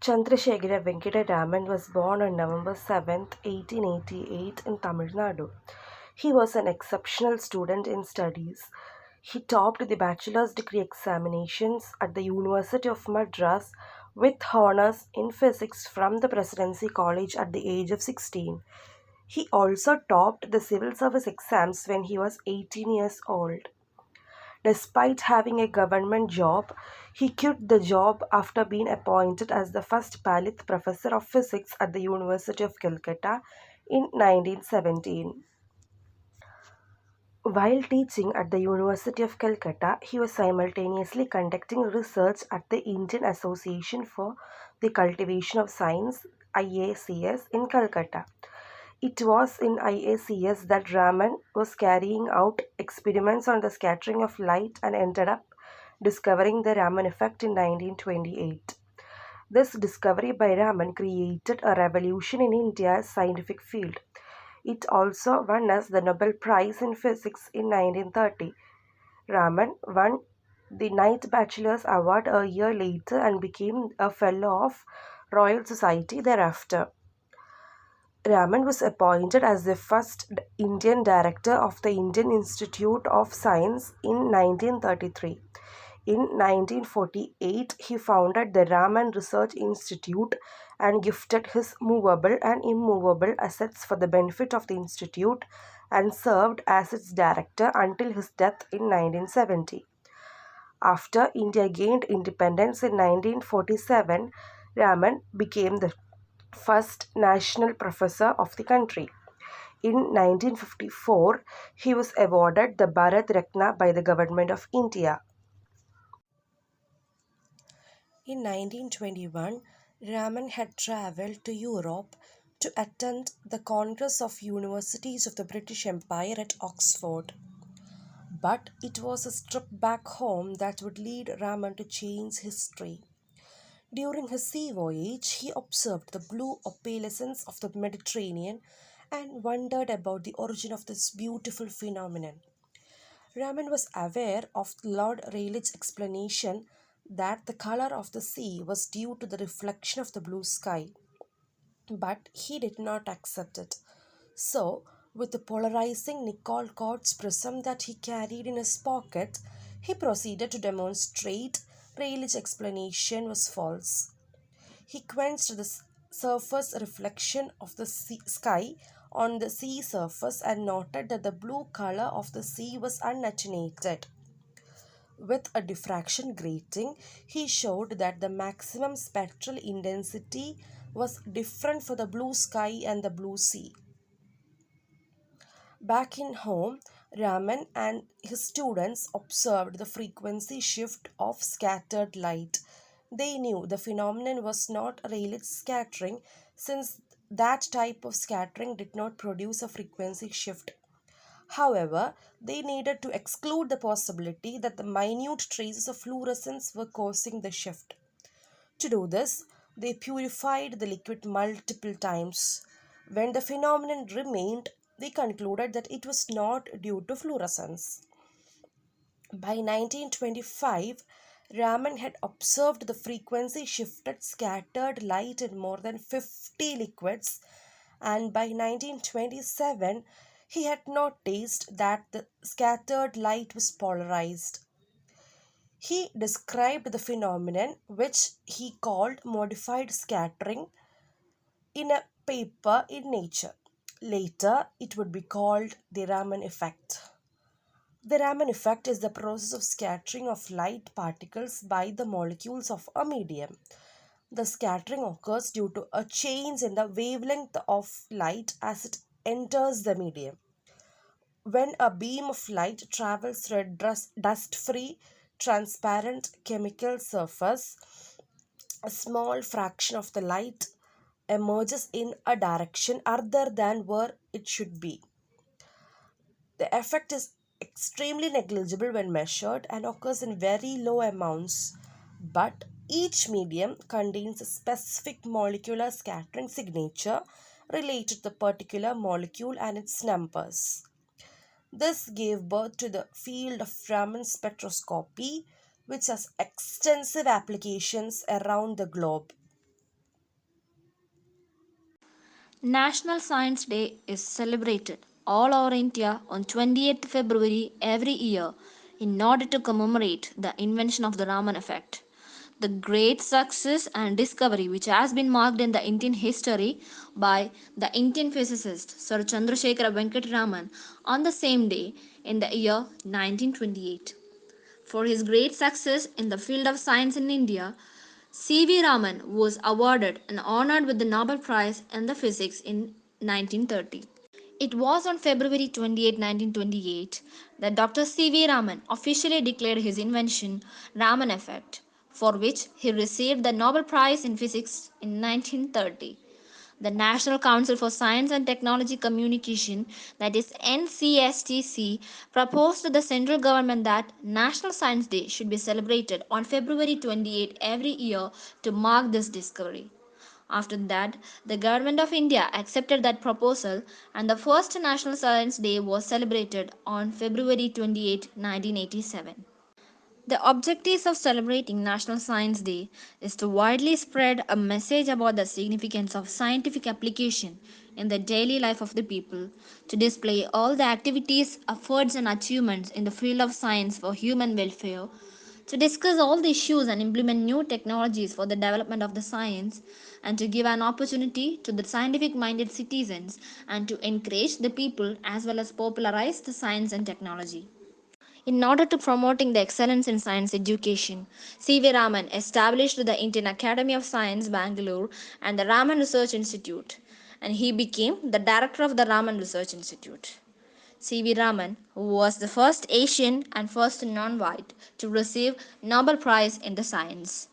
Chandrasekhara Venkata Raman was born on November 7, 1888 in Tamil Nadu. He was an exceptional student in studies. He topped the bachelor's degree examinations at the University of Madras with honors in physics from the Presidency College at the age of 16. He also topped the civil service exams when he was 18 years old. Despite having a government job, he quit the job after being appointed as the first Palit Professor of Physics at the University of Calcutta in 1917. While teaching at the University of Calcutta, he was simultaneously conducting research at the Indian Association for the Cultivation of Science (IACS) in Calcutta. It was in IACS that Raman was carrying out experiments on the scattering of light and ended up discovering the Raman effect in 1928. This discovery by Raman created a revolution in India's scientific field. It also won us the Nobel Prize in Physics in 1930. Raman won the Knight Bachelor's Award a year later and became a Fellow of Royal Society thereafter. Raman was appointed as the first Indian director of the Indian Institute of Science in 1933. In 1948, he founded the Raman Research Institute and gifted his movable and immovable assets for the benefit of the institute and served as its director until his death in 1970. After India gained independence in 1947, Raman became the first national professor of the country. In 1954, he was awarded the Bharat Ratna by the Government of India. In 1921, Raman had travelled to Europe to attend the Congress of Universities of the British Empire at Oxford. But it was a trip back home that would lead Raman to change history. During his sea voyage, he observed the blue opalescence of the Mediterranean and wondered about the origin of this beautiful phenomenon. Raman was aware of Lord Rayleigh's explanation that the color of the sea was due to the reflection of the blue sky, but he did not accept it. So, with the polarizing nickel quartz prism that he carried in his pocket, he proceeded to demonstrate Rayleigh's explanation was false. He quenched the surface reflection of the sky on the sea surface and noted that the blue color of the sea was unattenuated. With a diffraction grating, he showed that the maximum spectral intensity was different for the blue sky and the blue sea. Back in home, Raman and his students observed the frequency shift of scattered light. They knew the phenomenon was not Rayleigh's scattering, since that type of scattering did not produce a frequency shift. However, they needed to exclude the possibility that the minute traces of fluorescence were causing the shift. To do this, they purified the liquid multiple times. When the phenomenon remained, they concluded that it was not due to fluorescence. By 1925, Raman had observed the frequency shifted scattered light in more than 50 liquids, and by 1927, he had noticed that the scattered light was polarized. He described the phenomenon, which he called modified scattering, in a paper in Nature. Later, it would be called the Raman effect. The Raman effect is the process of scattering of light particles by the molecules of a medium. The scattering occurs due to a change in the wavelength of light as it enters the medium. When a beam of light travels through a dust free, transparent chemical surface, a small fraction of the light emerges in a direction other than where it should be. The effect is extremely negligible when measured and occurs in very low amounts, but each medium contains a specific molecular scattering signature related to the particular molecule and its numbers. This gave birth to the field of Raman spectroscopy, which has extensive applications around the globe. National Science Day is celebrated all over India on 28th February every year in order to commemorate the invention of the Raman effect, the great success and discovery which has been marked in the Indian history by the Indian physicist Sir Chandrasekhara Venkat Raman on the same day in the year 1928. For his great success in the field of science in India, C.V. Raman was awarded and honored with the Nobel Prize in the Physics in 1930. It was on February 28, 1928, that Dr. C.V. Raman officially declared his invention, Raman effect, for which he received the Nobel Prize in Physics in 1930. The National Council for Science and Technology Communication, that is NCSTC, proposed to the central government that National Science Day should be celebrated on February 28 every year to mark this discovery. After that, the government of India accepted that proposal and the first National Science Day was celebrated on February 28, 1987. The objectives of celebrating National Science Day is to widely spread a message about the significance of scientific application in the daily life of the people, to display all the activities, efforts, and achievements in the field of science for human welfare, to discuss all the issues and implement new technologies for the development of the science, and to give an opportunity to the scientific minded citizens and to encourage the people as well as popularize the science and technology. In order to promoting the excellence in science education, C.V. Raman established the Indian Academy of Science, Bangalore, and the Raman Research Institute, and he became the director of the Raman Research Institute. C.V. Raman was the first Asian and first non-white to receive Nobel Prize in the science.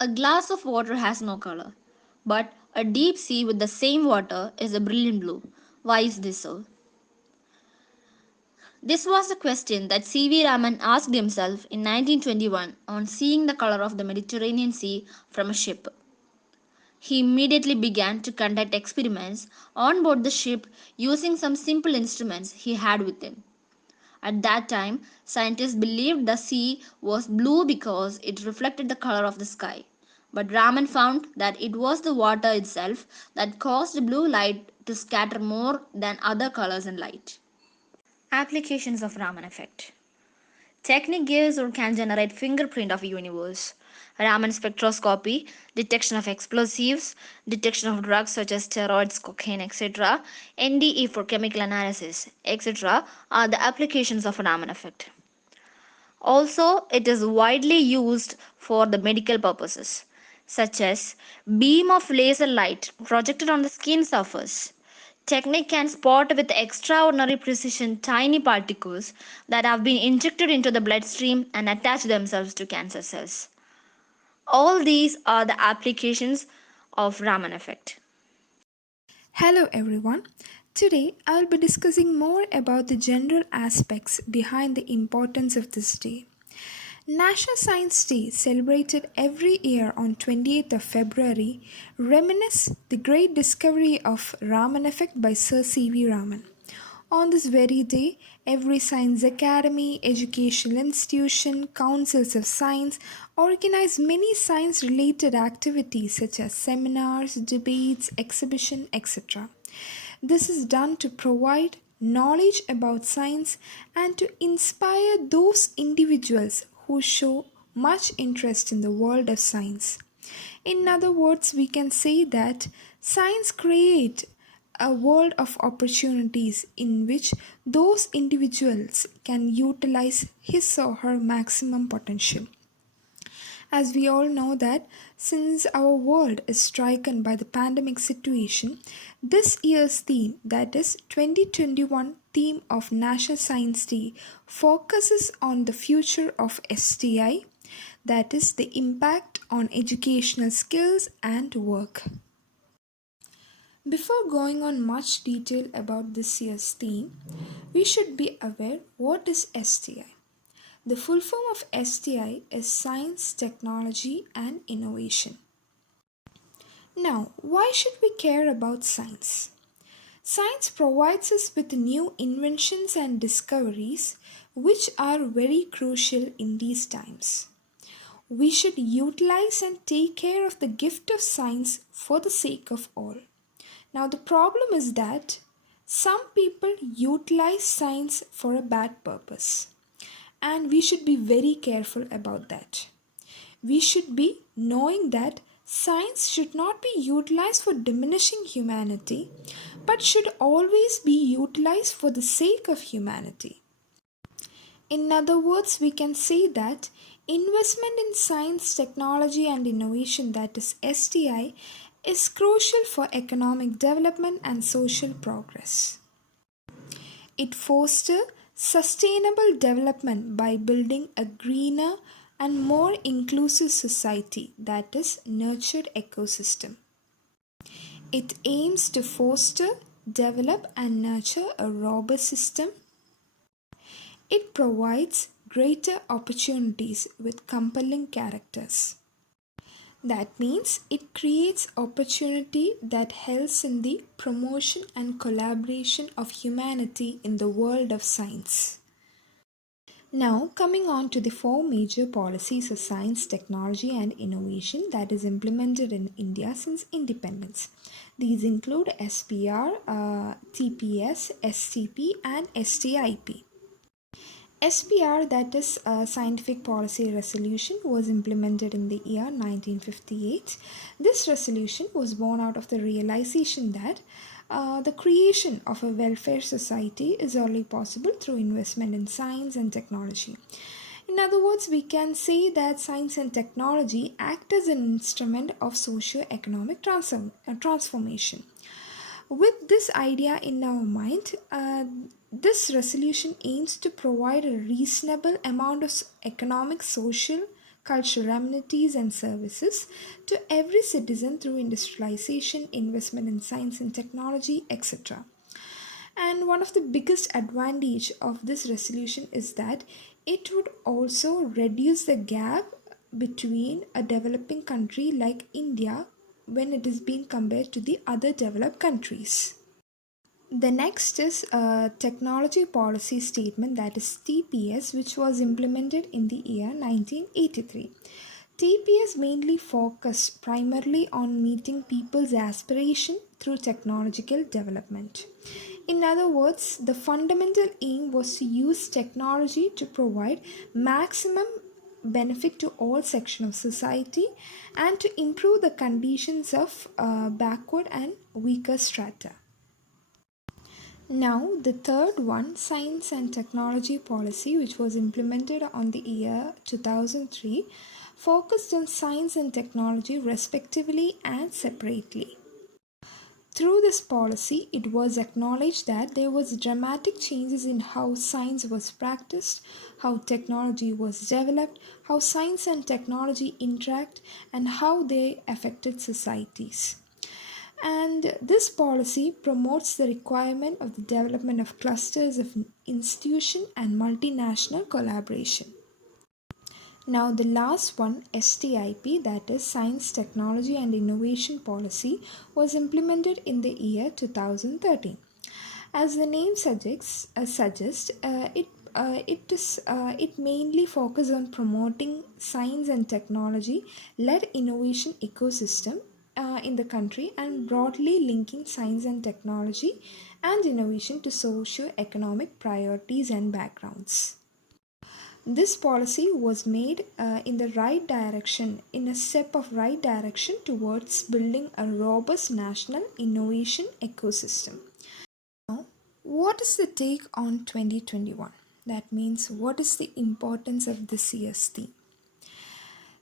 A glass of water has no color, but a deep sea with the same water is a brilliant blue. Why is this so? This was the question that C.V. Raman asked himself in 1921 on seeing the color of the Mediterranean Sea from a ship. He immediately began to conduct experiments on board the ship using some simple instruments he had with him. At that time, scientists believed the sea was blue because it reflected the color of the sky. But Raman found that it was the water itself that caused blue light to scatter more than other colors in light. Applications of Raman effect. Technique gives or can generate fingerprint of universe. Raman spectroscopy, detection of explosives, detection of drugs such as steroids, cocaine, etc., NDE for chemical analysis, etc., are the applications of Raman effect. Also, it is widely used for the medical purposes, such as beam of laser light projected on the skin surface. Technique can spot with extraordinary precision tiny particles that have been injected into the bloodstream and attach themselves to cancer cells. All these are the applications of Raman effect. Hello everyone. Today I'll be discussing more about the general aspects behind the importance of this day. National Science Day, celebrated every year on 28th of February, reminisces the great discovery of Raman effect by Sir C.V. Raman. On this very day, every science academy, educational institution, councils of science organize many science related activities such as seminars, debates, exhibition, etc. This is done to provide knowledge about science and to inspire those individuals who show much interest in the world of science. In other words, we can say that science creates a world of opportunities in which those individuals can utilize his or her maximum potential. As we all know that since our world is stricken by the pandemic situation, this year's theme, that is 2021 theme of National Science Day, focuses on the future of STI, that is the impact on educational skills and work. Before going on much detail about this year's theme, we should be aware what is STI. The full form of STI is Science, Technology and Innovation. Now, why should we care about science? Science provides us with new inventions and discoveries which are very crucial in these times. We should utilize and take care of the gift of science for the sake of all. Now, the problem is that some people utilize science for a bad purpose, and we should be very careful about that. We should be knowing that science should not be utilized for diminishing humanity, but should always be utilized for the sake of humanity. In other words, we can say that investment in science, technology, and innovation, that is STI, is crucial for economic development and social progress. It fosters sustainable development by building a greener and more inclusive society, that is nurtured ecosystem. It aims to foster, develop, and nurture a robust system. It provides greater opportunities with compelling characters. That means it creates opportunity that helps in the promotion and collaboration of humanity in the world of science. Now, coming on to the four major policies of science, technology, and innovation that is implemented in India since independence. These include SPR, TPS, STP, and STIP. SPR, that is Scientific Policy Resolution, was implemented in the year 1958. This resolution was born out of the realization that the creation of a welfare society is only possible through investment in science and technology. In other words, we can say that science and technology act as an instrument of socio-economic transformation. With this idea in our mind, this resolution aims to provide a reasonable amount of economic, social, cultural amenities and services to every citizen through industrialization, investment in science and technology, etc. And one of the biggest advantage of this resolution is that it would also reduce the gap between a developing country like India when it is being compared to the other developed countries. The next is a technology policy statement, that is TPS, which was implemented in the year 1983. TPS mainly focused primarily on meeting people's aspiration through technological development. In other words, the fundamental aim was to use technology to provide maximum benefit to all sections of society and to improve the conditions of backward and weaker strata. Now, the third one, science and technology policy, which was implemented on the year 2003, focused on science and technology respectively and separately. Through this policy, it was acknowledged that there was dramatic changes in how science was practiced, how technology was developed, how science and technology interact, and how they affected societies. And this policy promotes the requirement of the development of clusters of institution and multinational collaboration. Now, the last one, STIP, that is Science, Technology and Innovation Policy, was implemented in the year 2013. As the name suggests, it mainly focuses on promoting science and technology led innovation ecosystem in the country and broadly linking science and technology and innovation to socio-economic priorities and backgrounds. This policy was made in the right direction, in a step of right direction towards building a robust national innovation ecosystem. Now, what is the take on 2021? That means, what is the importance of this year's theme?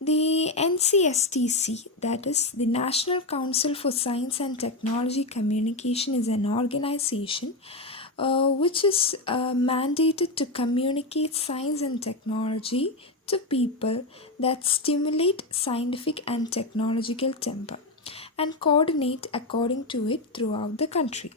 The NCSTC, that is the National Council for Science and Technology Communication, is an organization which is mandated to communicate science and technology to people that stimulate scientific and technological temper and coordinate according to it throughout the country.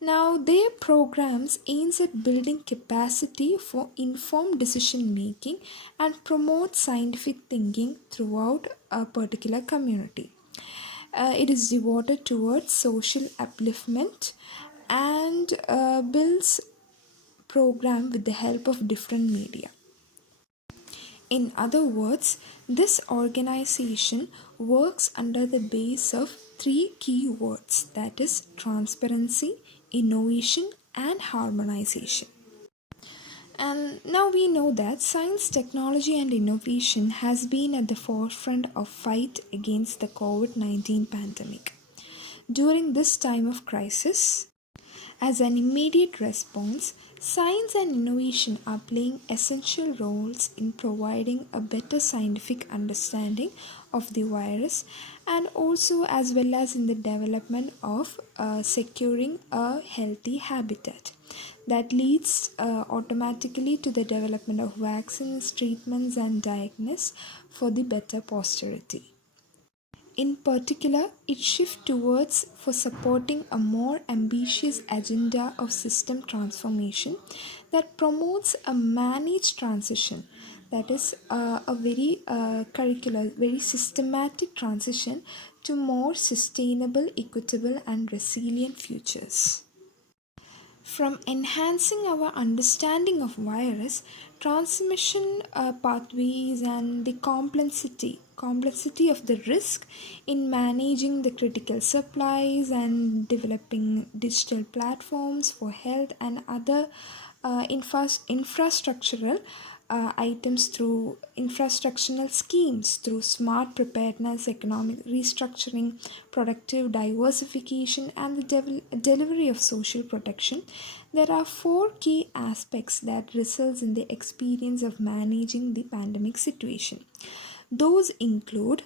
Now, their programs aims at building capacity for informed decision making and promote scientific thinking throughout a particular community. It is devoted towards social upliftment and builds program with the help of different media. In other words, this organization works under the base of three key words, that is transparency, innovation, and harmonization. And now we know that science, technology, and innovation has been at the forefront of fight against the COVID-19 pandemic. During this time of crisis, as an immediate response, science and innovation are playing essential roles in providing a better scientific understanding of the virus, and also as well as in the development of securing a healthy habitat that leads automatically to the development of vaccines, treatments, and diagnosis for the better posterity. In particular, it shifts towards for supporting a more ambitious agenda of system transformation that promotes a managed transition, that is a very curricular, very systematic transition to more sustainable, equitable, and resilient futures. From enhancing our understanding of virus transmission pathways and the complexity of the risk in managing the critical supplies and developing digital platforms for health and other infrastructural items through infrastructural schemes, through smart preparedness, economic restructuring, productive diversification, and the delivery of social protection. There are four key aspects that results in the experience of managing the pandemic situation. Those include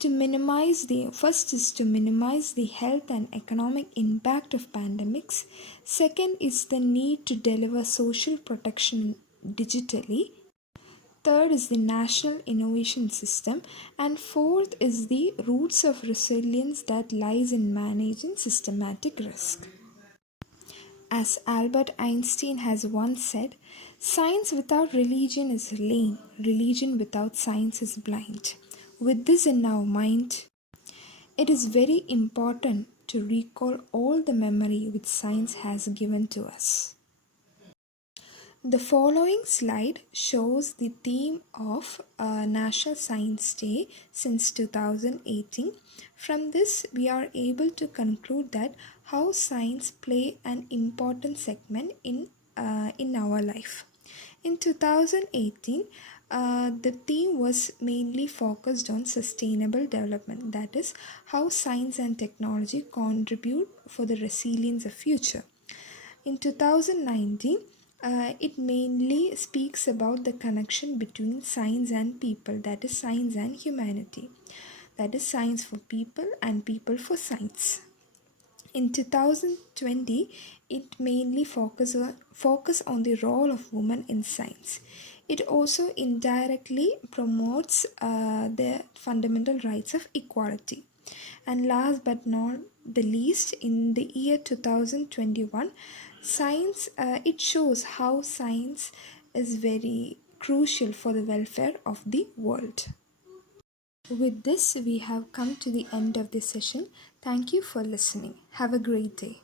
to minimize the first is to minimize the health and economic impact of pandemics. Second is the need to deliver social protection digitally. Third is the national innovation system, and fourth is the roots of resilience that lies in managing systematic risk. As Albert Einstein has once said, science without religion is lame, religion without science is blind. With this in our mind, it is very important to recall all the memory which science has given to us. The following slide shows the theme of National Science Day since 2018. From this, we are able to conclude that how science play an important segment in our life. In 2018, the theme was mainly focused on sustainable development, that is, how science and technology contribute for the resilience of future. In 2019, it mainly speaks about the connection between science and people, that is, science and humanity, that is, science for people and people for science. In 2020, it mainly focus on the role of women in science. It also indirectly promotes the fundamental rights of equality. And last but not the least, in the year 2021, science it shows how science is very crucial for the welfare of the world. With this, we have come to the end of this session. Thank you for listening. Have a great day.